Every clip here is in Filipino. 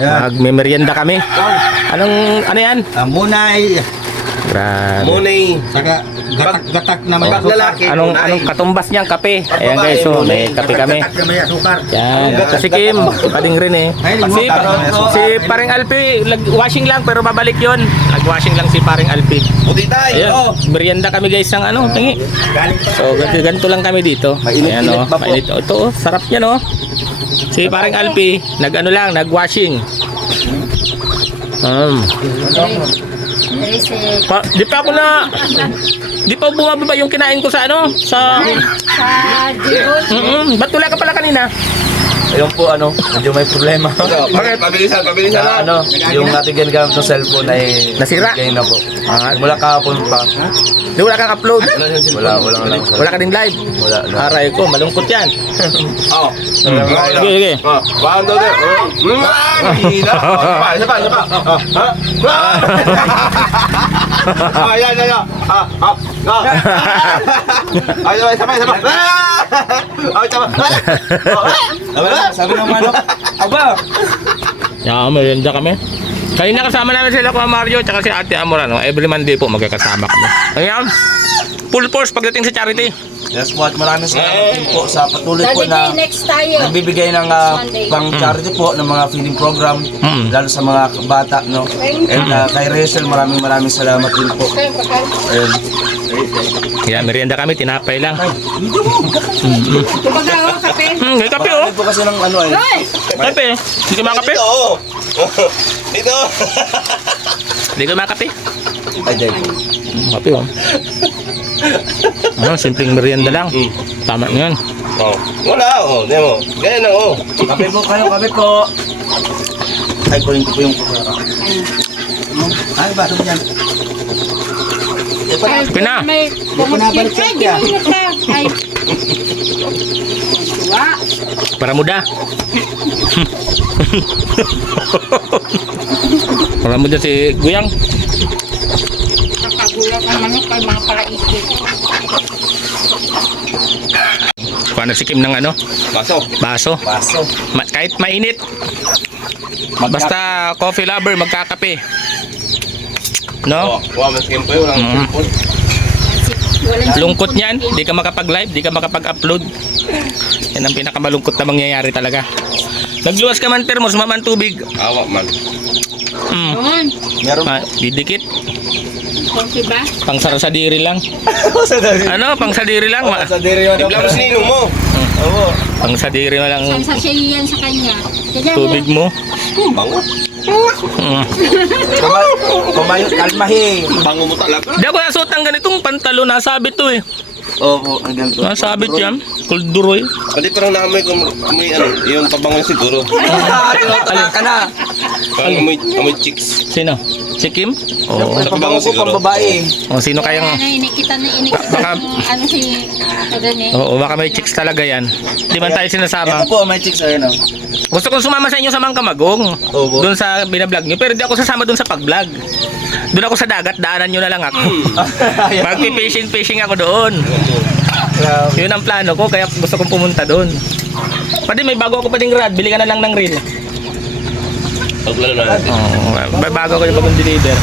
Magme-merienda kami. Ano yan? Munay. Grabe. Munay. Saka gatak-gatak na may Pag lalaki. Anong katumbas niyang kape? Ayan guys, so may kape kami. Gatak na may asukar. Yan. Si Kim, paling rin eh. Si Paring Alpi, washing lang pero babalik yon. Nag-washing lang si Paring Alpi. Puti tayo. Ayan, merienda kami guys ng tingi. So, ganito lang kami dito. Ayan o, mainit. Ito oh, sarap yan oh. Si Paring Alpi, nag-washing. Di pa bumababa yung kinain ko sa sa Digon. ba't wala ka pala kanina? Ayun po, medyo may problema. Bakit? Pabilisan na. Yung ating ginagamit ng cellphone ay Nasira? Kaya na po. Mula kahapon pa. Di wala kang upload? Wala lang. Wala ka ding live? Wala. Aray ko, malungkot yan. Oo. Sige. Bakit daw din? Hila. Isa pa. Yan. Sabi ng manok, aba! Yeah, merienda kami. Kanina kasama namin sila Kuya Mario at si Ate Amorano. Every Monday po magkakasama kami. Ayan. Full force pagdating sa charity. Yes po, at maraming salamat din po sa patuloy po Daddy na Day next tayo. nagbibigay ng pang charity po ng mga feeding program lalo sa mga bata, no? And kay Rachel, maraming salamat din po. Ayun. Yeah, merienda kami, tinapay lang. Kumbaga ako kape. May kape oh. Marami po kasi ng Ay! Kape. Hindi ka makape? Dito. Hindi ka makape? Ay, dahil. Kape oh. Simpleng merienda lang. Tama na yan. Wala. Di mo. Ganyan na. Kape po kayo, kape po. Ay, kunin ko po yung kukurara. Ay, baso mo yan. Pina. May Pinabalik Ay, siya. di mo ka. Ay. Tuwa. Para muda. Para muda si Guyang. Nakagulat ang manok kay mga palaisip. Paano si Kim ng baso. Baso. Kahit mainit. Basta coffee lover, magkakape. No? Mas kimpo yun. Lungkot niyan, di ka makapag-live, di ka makapag-upload. Yan ang pinakamalungkot na mangyayari talaga. Nagluwas ka man termos, maman tubig. Awa man. Yun. Meron Didikit. Konti ba? Pang sarasadiri lang. Pang sadiri lang. sa diri yun. Tignan mo sinino mo. Oo. Pang sadiri mo lang Saan sa siya yan sa kanya? Kaya tubig mo. Bango. Kalmahi. Bango mo talaga. Di ako nasuot ng ganitong pantalo, nasabit to eh. Opo, ang ganito. Nasabit yan. Kulduroy. Hindi parang naamoy kung may yung pabango siguro. Ka na. Parang amoy chicks. Sino? Si Kim? Oo. Pabango ko pang babae. O sino kayang... Inikita Baka- ano si Rene. Oo, baka may chicks talaga yan. Di man tayo sinasama. Ito po, may chicks ayun oh. Gusto kong sumama sa inyo sa Mangkamagong. Opo. Doon sa binablog nyo. Pero di ako sasama doon sa pag-vlog. Doon ako sa dagat, daanan nyo na lang ako. Magpi-fishing ako doon. Yun ang plano ko, kaya gusto kong pumunta doon. Pwede may bago ako pa ding rad, bili ka na lang ng reel. Paglalo na natin. May bago ako yung bagong deliver.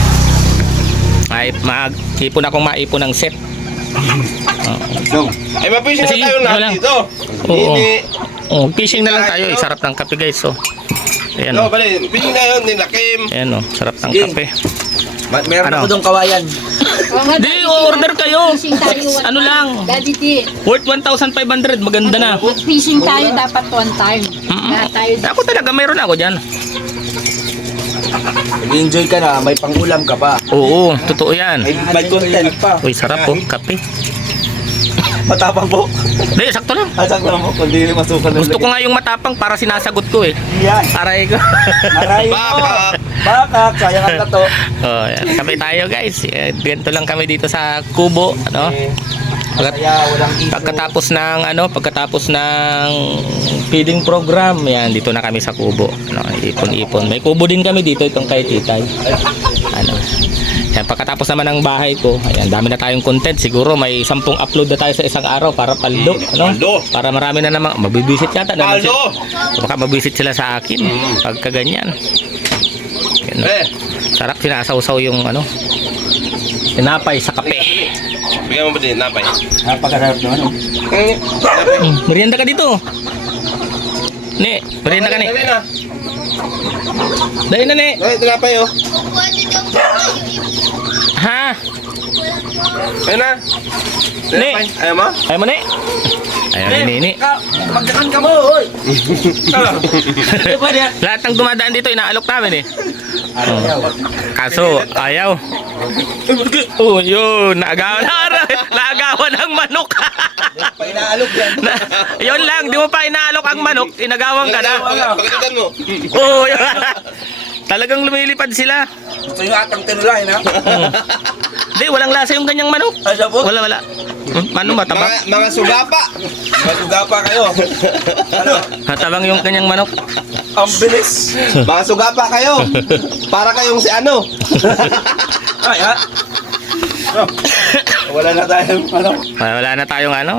Ipon akong maipon ng set. Ay, mapishing Sige, na tayo ano lang. lahat dito. Oo. Hindi. Fishing na lang tayo, sarap ng kape guys. So, ayan No, o. bali. Pishing na yun, nila Kim. Ayan o, sarap ng Sige. kape. Meron Ano? ako doon kawayan. Di, order kayo. Fishing tayo. Ano lang? Daddy D. Worth 1,500, maganda na. Fishing tayo dapat one time. Lahat tayo. Ako talaga, mayroon ako dyan. Nag-enjoy ka na, may pangulam ka pa. Oo, totoo yan. May content pa. Uy, sarap po, kape. Matapang po. Di, sakto lang. Asak na mo, kung di masukan ng Gusto ko nga yung matapang para sinasagot ko eh. Yan. Aray ko. Aray mo. Bakak. Bakak, sayang ang tato. Oh, yan. Kape tayo guys. Ganito lang kami dito sa Kubo, ano? Kaya walang issue. Pagkatapos ng feeding program, yan dito na kami sa Kubo. Ano, ipon-ipon. May kubo din kami dito itong kay Titay. Ano. Yan, pagkatapos naman ng bahay ko, ayan, dami na tayong content. Siguro may 10 upload na tayo sa isang araw para paldo, ano? Paldo. Para marami na naman mabibisit yata naman Paldo. baka mabibisit sila sa akin pagka ganyan. Sarap, sinasawsaw yung ano, tinapay sa kape. Bigyan mo ba din, napay? Napakasarap naman. Oh. Merienda ka dito. Ne, merienda ka ne. Dali na. Dahil na ne. Dali, tinapay oh. Ha? Ayun na. Tinapay. Ayaw mo? Ayaw mo ne? Ayaw ni Nini. Magdakan ka mo, oy! Lahat ng dumadaan dito, inaalok namin eh. Kaso, ayaw. Oh, yun. Naagawan ng manok. Painaalok yan. Yun lang, di mo pa inaalok ang manok, inagawan ka na. Pagkatitan mo. Oh, yun. Talagang lumilipad sila. Gusto nyo atang tinulahin, ha? Hindi, walang lasa yung ganyang manok. Ay, sabot. Wala. Ano, matabang? Mga sugapa. Masuga pa kayo. Ano? Matabang yung kanyang manok. Ang bilis. Mga sugapa kayo. Para kayong si ano. Ay, ha? Wala na tayong ano.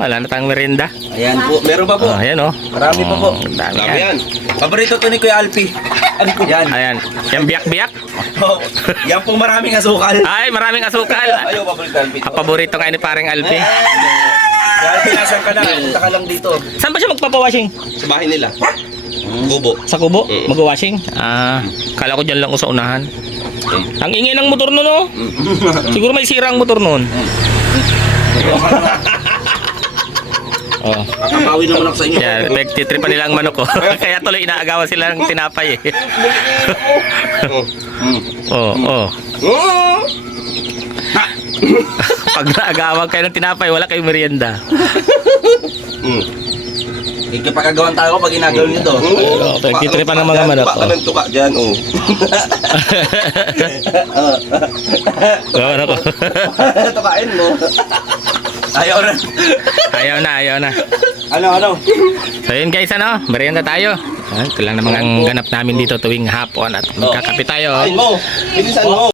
Wala na tayong merienda. Ayan po, meron pa po. Oh, ayan oh. Marami pa po. Dami Dami yan. yan. Paborito to ni Kuya Alpi. Ano po yan? Ayan. Yung biyak-biyak. Oh, yan po maraming asukal. Ay, maraming asukal. Ayaw, paborito Alpi. Ang paborito nga ni paring Alpi. Kuya Alpi, nasan ka na? Punta ka lang dito. Saan ba siya magpapawashing? Sa bahay nila. Kubo. Sa kubo? Mag-washing? Kala ko dyan lang ko sa unahan. Ang ingay ng motor nun oh. Siguro may sira ang motor nun. Oh. Kakabawi naman ako sa inyo. Yan, nagtitripan nila ang manok ko. Kaya tuloy inaagawan sila ng tinapay eh. Oh. Pag naagawan kayo ng tinapay, wala kayong merienda. Ikipagagawan tayo pag ginagawin nyo to. Nagtitripan ng mga manok. Tuka ka ng tuka dyan, oh. Ano ko? Tukain mo. Ayaw na. Ayaw na. Ano? So yun guys, merienda tayo. Ito lang naman ang ganap namin dito tuwing hapon at magkakape tayo. Kain mo. Bilisan mo.